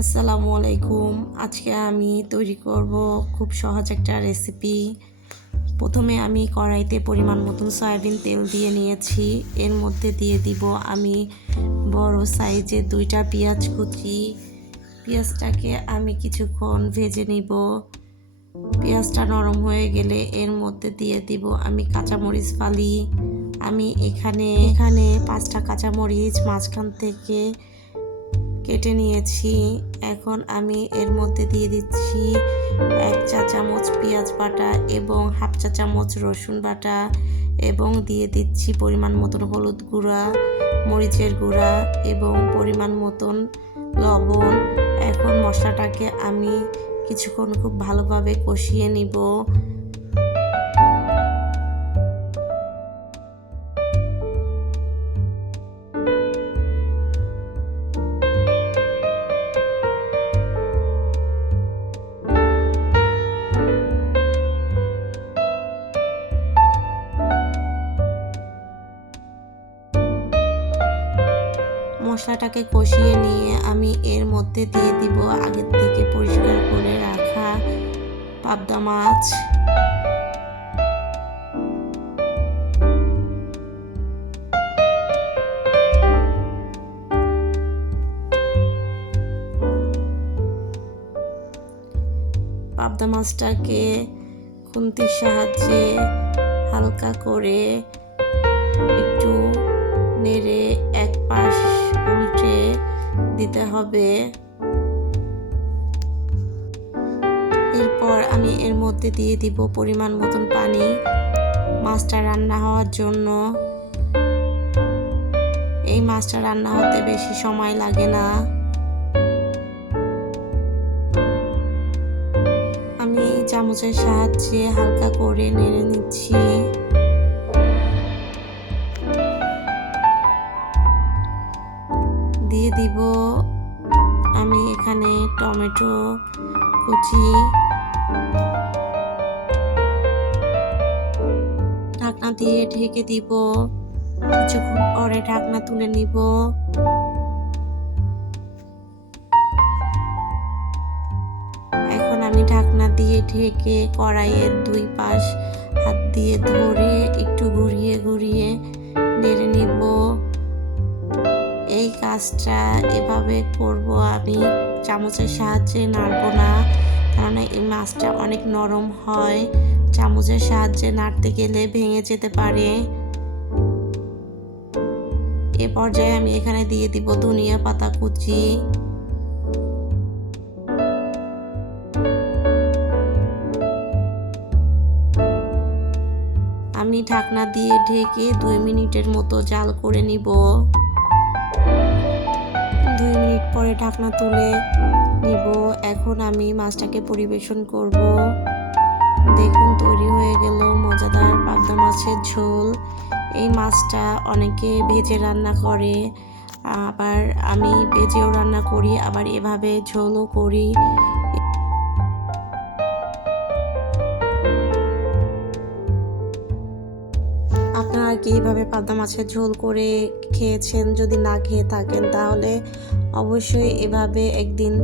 আসসালামু আলাইকুম। আজকে আমি তৈরি করব খুব সহজ একটা রেসিপি প্রথমে আমি কড়াইতে পরিমাণ মতন সয়াবিন তেল দিয়ে নিয়েছি। এর মধ্যে দিয়ে দিব আমি বড় সাইজের দুইটা পেঁয়াজ কুচি। পেঁয়াজটাকে আমি কিছুক্ষণ ভেজে নিব। পেঁয়াজটা নরম হয়ে গেলে এর মধ্যে দিয়ে দিব আমি কাঁচামরিচ ফালি। আমি এখানে এখানে পাঁচটা কাঁচামরিচ মাঝখান থেকে কেটে নিয়েছি। এখন আমি এর মধ্যে দিয়ে দিচ্ছি এক চা চামচ পেঁয়াজ বাটা এবং হাফ চা চামচ রসুন বাটা এবং দিয়ে দিচ্ছি পরিমাণ মতন হলুদ গুঁড়া, মরিচের গুঁড়া এবং পরিমাণ মতন লবণ। এখন মশলাটাকে আমি কিছুক্ষণ খুব ভালোভাবে কষিয়ে নিব। মশলাটাকে কষিয়ে নিয়ে আমি এর মধ্যে দিয়ে দিব আগের থেকে পরিষ্কার করে রাখা পাবদা মাছ। পাবদা মাছটাকে খুন্তির সাহায্যে হালকা করে একটু নেড়ে দিতে হবে। এরপর আমি এর মধ্যে দিয়ে দিব পরিমাণ মতন পানি। মাছটা রান্না হওয়ার জন্য। এই মাছটা রান্না হতে বেশি সময় লাগে না। আমি চামচের সাহায্যে হালকা করে নেড়ে নিচ্ছি। দিয়ে দিব। আমি এখানে টমেটো, কুচি, ঢাকনা দিয়ে ঢেকে দিব। কিছুক্ষণ পরে ঢাকনা তুলে নিব। এখন আমি ঢাকনা দিয়ে ঢেকে কড়াইয়ের দুই পাশ হাত দিয়ে ধরে একটু ঘুরিয়ে ঘুরিয়ে কাজটা এভাবে করব আমি। চামচের সাহায্যে নাড়বো না, কারণ এই মাছটা অনেক নরম হয়। চামচের সাহায্যে নাড়তে গেলে ভেঙে যেতে পারে। এ পর্যায়ে আমি এখানে দিয়ে দিব ধনিয়া পাতা কুচি। আমি ঢাকনা দিয়ে ঢেকে দুই মিনিটের মতো জাল করে নিব। দুই মিনিট পরে ঢাকনা তুলে নিব। এখন আমি মাছটাকে পরিবেশন করব। দেখুন, তৈরি হয়ে গেল মজাদার পাবদা মাছের ঝোল। এই মাছটা অনেকে ভেজে রান্না করে, আবার আমি ভেজেও রান্না করি, আবার এভাবে ঝোলও করি। আপনারা কি এইভাবে পাবদা মাছের ঝোল করে খেয়েছেন যদি না খেয়ে থাকেন, তাহলে অবশ্যই এভাবে একদিন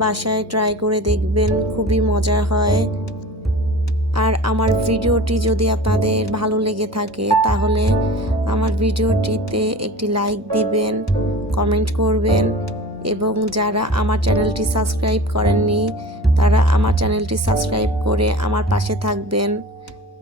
বাসায় ট্রাই করে দেখবেন, খুবই মজা হয়। আর আমার ভিডিওটি যদি আপনাদের ভালো লেগে থাকে, তাহলে আমার ভিডিওটিতে একটি লাইক দিবেন কমেন্ট করবেন এবং যারা আমার চ্যানেলটি সাবস্ক্রাইব করেননি, তারা আমার চ্যানেলটি সাবস্ক্রাইব করে আমার পাশে থাকবেন।